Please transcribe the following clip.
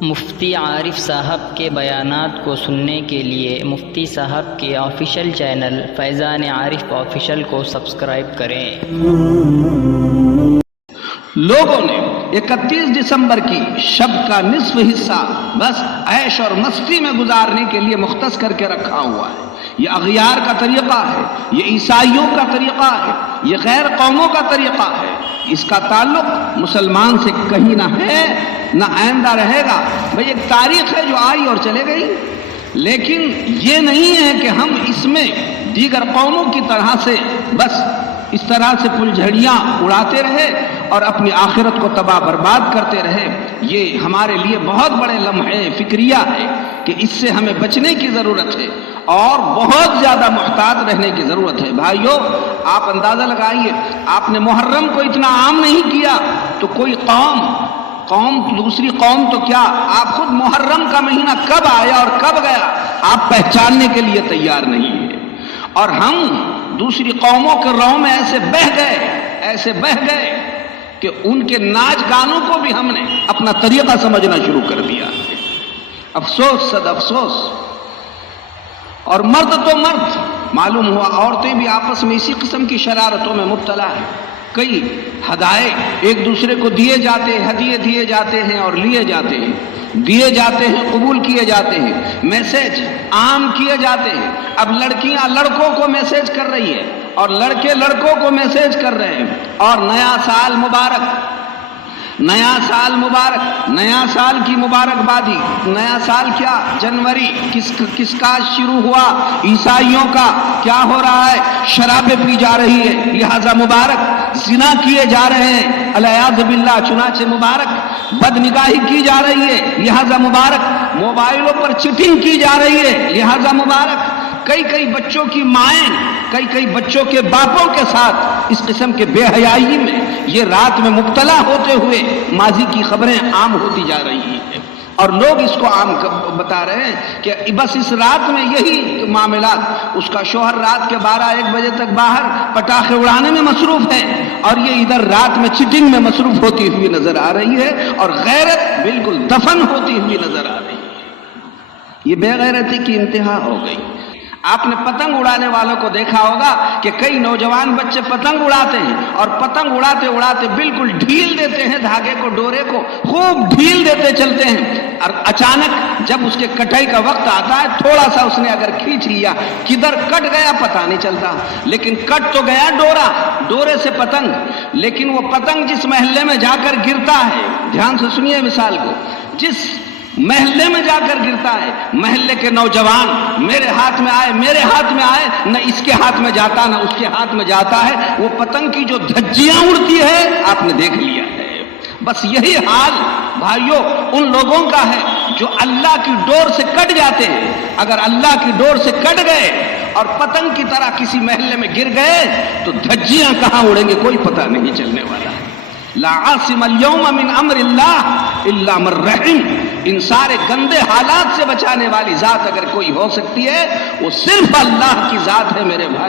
مفتی عارف صاحب کے بیانات کو سننے کے لیے مفتی صاحب کے آفیشیل چینل فیضان عارف آفیشیل کو سبسکرائب کریں۔ لوگوں نے 31 دسمبر کی شب کا نصف حصہ بس عیش اور مستی میں گزارنے کے لیے مختص کر کے رکھا ہوا ہے۔ یہ اغیار کا طریقہ ہے، یہ عیسائیوں کا طریقہ ہے، یہ غیر قوموں کا طریقہ ہے۔ اس کا تعلق مسلمان سے کہیں نہ ہے نہ آئندہ رہے گا۔ بھئی ایک تاریخ ہے جو آئی اور چلے گئی، لیکن یہ نہیں ہے کہ ہم اس میں دیگر قوموں کی طرح سے بس اس طرح سے پھلجھڑیاں اڑاتے رہے اور اپنی آخرت کو تباہ برباد کرتے رہے۔ یہ ہمارے لیے بہت بڑے لمحے فکریہ ہے کہ اس سے ہمیں بچنے کی ضرورت ہے اور بہت زیادہ محتاط رہنے کی ضرورت ہے۔ بھائیو، آپ اندازہ لگائیے، آپ نے محرم کو اتنا عام نہیں کیا تو کوئی دوسری قوم تو کیا، آپ خود محرم کا مہینہ کب آیا اور کب گیا آپ پہچاننے کے لیے تیار نہیں ہے، اور ہم دوسری قوموں کے رو میں ایسے بہ گئے کہ ان کے ناچ گانوں کو بھی ہم نے اپنا طریقہ سمجھنا شروع کر دیا۔ افسوس، صد افسوس۔ اور مرد تو مرد، معلوم ہوا عورتیں بھی آپس میں اسی قسم کی شرارتوں میں مبتلا ہیں۔ کئی ہدایے ایک دوسرے کو دیے جاتے ہیں، ہدیے دیے جاتے ہیں اور لیے جاتے ہیں، دیے جاتے ہیں، قبول کیے جاتے ہیں، میسج عام کیے جاتے ہیں۔ اب لڑکیاں لڑکوں کو میسج کر رہی ہے اور لڑکے لڑکوں کو میسج کر رہے ہیں، اور نیا سال مبارک، نیا سال مبارک، نیا سال کی مبارکبادی۔ نیا سال کیا؟ جنوری کس کا شروع ہوا؟ عیسائیوں کا۔ کیا ہو رہا ہے؟ شرابیں پی جا رہی ہے، لہذا مبارک۔ زنا کیے جا رہے ہیں، العیاذ باللہ، چنانچہ مبارک۔ بد نگاہی کی جا رہی ہے، لہذا مبارک۔ موبائلوں پر چیٹنگ کی جا رہی ہے، لہذا مبارک۔ کئی بچوں کی مائیں کئی بچوں کے باپوں کے ساتھ اس قسم کے بے حیائی میں یہ رات میں مبتلا ہوتے ہوئے ماضی کی خبریں عام ہوتی جا رہی ہیں، اور لوگ اس کو عام بتا رہے ہیں کہ بس اس رات میں یہی معاملات۔ اس کا شوہر رات کے 12-1 بجے تک باہر پٹاخے اڑانے میں مصروف ہے، اور یہ ادھر رات میں چیٹنگ میں مصروف ہوتی ہوئی نظر آ رہی ہے، اور غیرت بالکل دفن ہوتی ہوئی نظر آ رہی ہے۔ یہ بے غیرتی کی انتہا ہو گئی۔ آپ نے پتنگ اڑانے والوں کو دیکھا ہوگا کہ کئی نوجوان بچے پتنگ اڑاتے ہیں، اور پتنگ اڑاتے اڑاتے بالکل ڈھیل دیتے ہیں دھاگے کو، ڈورے کو خوب ڈھیل دیتے چلتے ہیں، اور اچانک جب اس کے کٹائی کا وقت آتا ہے، تھوڑا سا اس نے اگر کھینچ لیا، کدھر کٹ گیا پتہ نہیں چلتا، لیکن کٹ تو گیا ڈورے سے پتنگ۔ لیکن وہ پتنگ جس محلے میں جا کر گرتا ہے، دھیان سے سنیے مثال کو، جس محلے میں جا کر گرتا ہے، محلے کے نوجوان میرے ہاتھ میں آئے، نہ اس کے ہاتھ میں جاتا نہ اس کے ہاتھ میں جاتا ہے، وہ پتنگ کی جو دھجیاں اڑتی ہے آپ نے دیکھ لیا ہے۔ بس یہی حال بھائیوں ان لوگوں کا ہے جو اللہ کی ڈور سے کٹ جاتے ہیں۔ اگر اللہ کی ڈور سے کٹ گئے اور پتنگ کی طرح کسی محلے میں گر گئے تو دھجیاں کہاں اڑیں گے کوئی پتہ نہیں چلنے والا ہے۔ لا عاصم اليوم من امر اللہ الا من رحم۔ ان سارے گندے حالات سے بچانے والی ذات اگر کوئی ہو سکتی ہے وہ صرف اللہ کی ذات ہے میرے بھائی۔